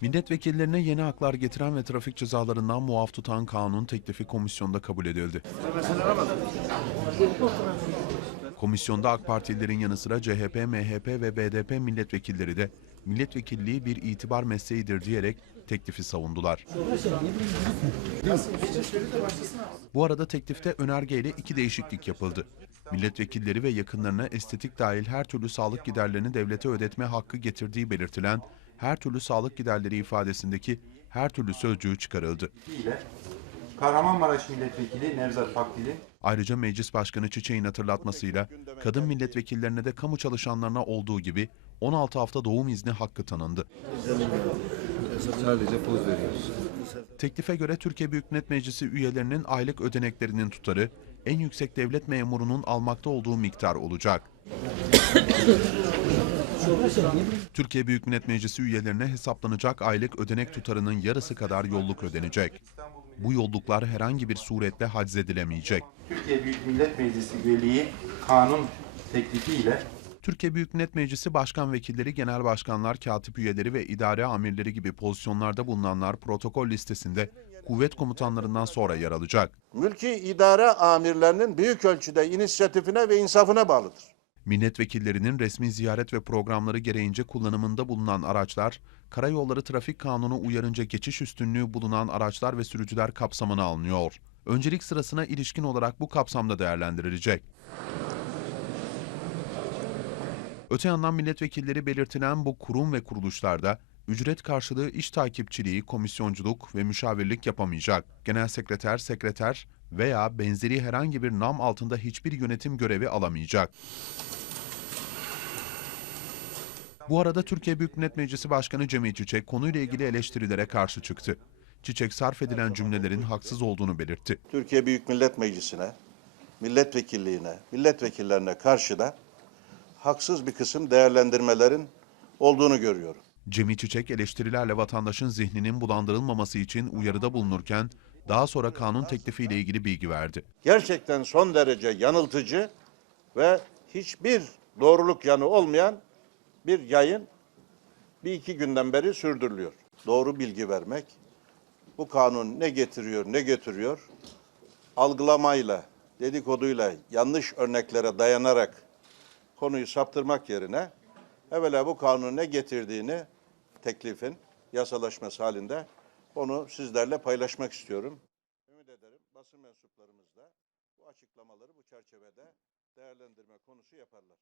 Milletvekillerine yeni haklar getiren ve trafik cezalarından muaf tutan kanun teklifi komisyonda kabul edildi. Komisyonda AK Partililerin yanı sıra CHP, MHP ve BDP milletvekilleri de milletvekilliği bir itibar mesleğidir diyerek teklifi savundular. Bu arada teklifte önergeyle iki değişiklik yapıldı. Milletvekilleri ve yakınlarına estetik dahil her türlü sağlık giderlerini devlete ödetme hakkı getirdiği belirtilen her türlü sağlık giderleri ifadesindeki her türlü sözcüğü çıkarıldı. Kahramanmaraş Milletvekili Nevzat Fakdili Ayrıca Meclis Başkanı Çiçek'in hatırlatmasıyla kadın milletvekillerine de kamu çalışanlarına olduğu gibi 16 hafta doğum izni hakkı tanındı. Sadece poz veriyoruz. Teklife göre Türkiye Büyük Millet Meclisi üyelerinin aylık ödeneklerinin tutarı en yüksek devlet memurunun almakta olduğu miktar olacak. Türkiye Büyük Millet Meclisi üyelerine hesaplanacak aylık ödenek tutarının yarısı kadar yolluk ödenecek. Bu yolluklar herhangi bir suretle haczedilemeyecek. Türkiye Büyük Millet Meclisi üyeliği kanun teklifi ile Türkiye Büyük Millet Meclisi başkan vekilleri, genel başkanlar, katip üyeleri ve idare amirleri gibi pozisyonlarda bulunanlar protokol listesinde kuvvet komutanlarından sonra yer alacak. mülki idare amirlerinin büyük ölçüde inisiyatifine ve insafına bağlıdır. Milletvekillerinin resmi ziyaret ve programları gereğince kullanımında bulunan araçlar, Karayolları Trafik Kanunu uyarınca geçiş üstünlüğü bulunan araçlar ve sürücüler kapsamına alınıyor. Öncelik sırasına ilişkin olarak bu kapsamda değerlendirilecek. Öte yandan milletvekilleri belirtilen bu kurum ve kuruluşlarda ücret karşılığı iş takipçiliği, komisyonculuk ve müşavirlik yapamayacak. Genel sekreter, sekreter veya benzeri herhangi bir nam altında hiçbir yönetim görevi alamayacak. Bu arada Türkiye Büyük Millet Meclisi Başkanı Cemil Çiçek konuyla ilgili eleştirilere karşı çıktı. Çiçek sarf edilen cümlelerin haksız olduğunu belirtti. Türkiye Büyük Millet Meclisi'ne, milletvekilliğine, milletvekillerine karşı da haksız bir kısım değerlendirmelerin olduğunu görüyorum. Cemil Çiçek eleştirilerle vatandaşın zihninin bulandırılmaması için uyarıda bulunurken daha sonra kanun teklifiyle ilgili bilgi verdi. Gerçekten son derece yanıltıcı ve hiçbir doğruluk yanı olmayan bir yayın bir iki günden beri sürdürülüyor. Doğru bilgi vermek, bu kanun ne getiriyor, ne götürüyor, algılamayla, dedikoduyla, yanlış örneklere dayanarak konuyu saptırmak yerine evvela bu kanunun ne getirdiğini teklifin yasalaşması halinde onu sizlerle paylaşmak istiyorum. Ümit ederim basın mensuplarımız da bu açıklamaları bu çerçevede değerlendirme konusu yaparlar.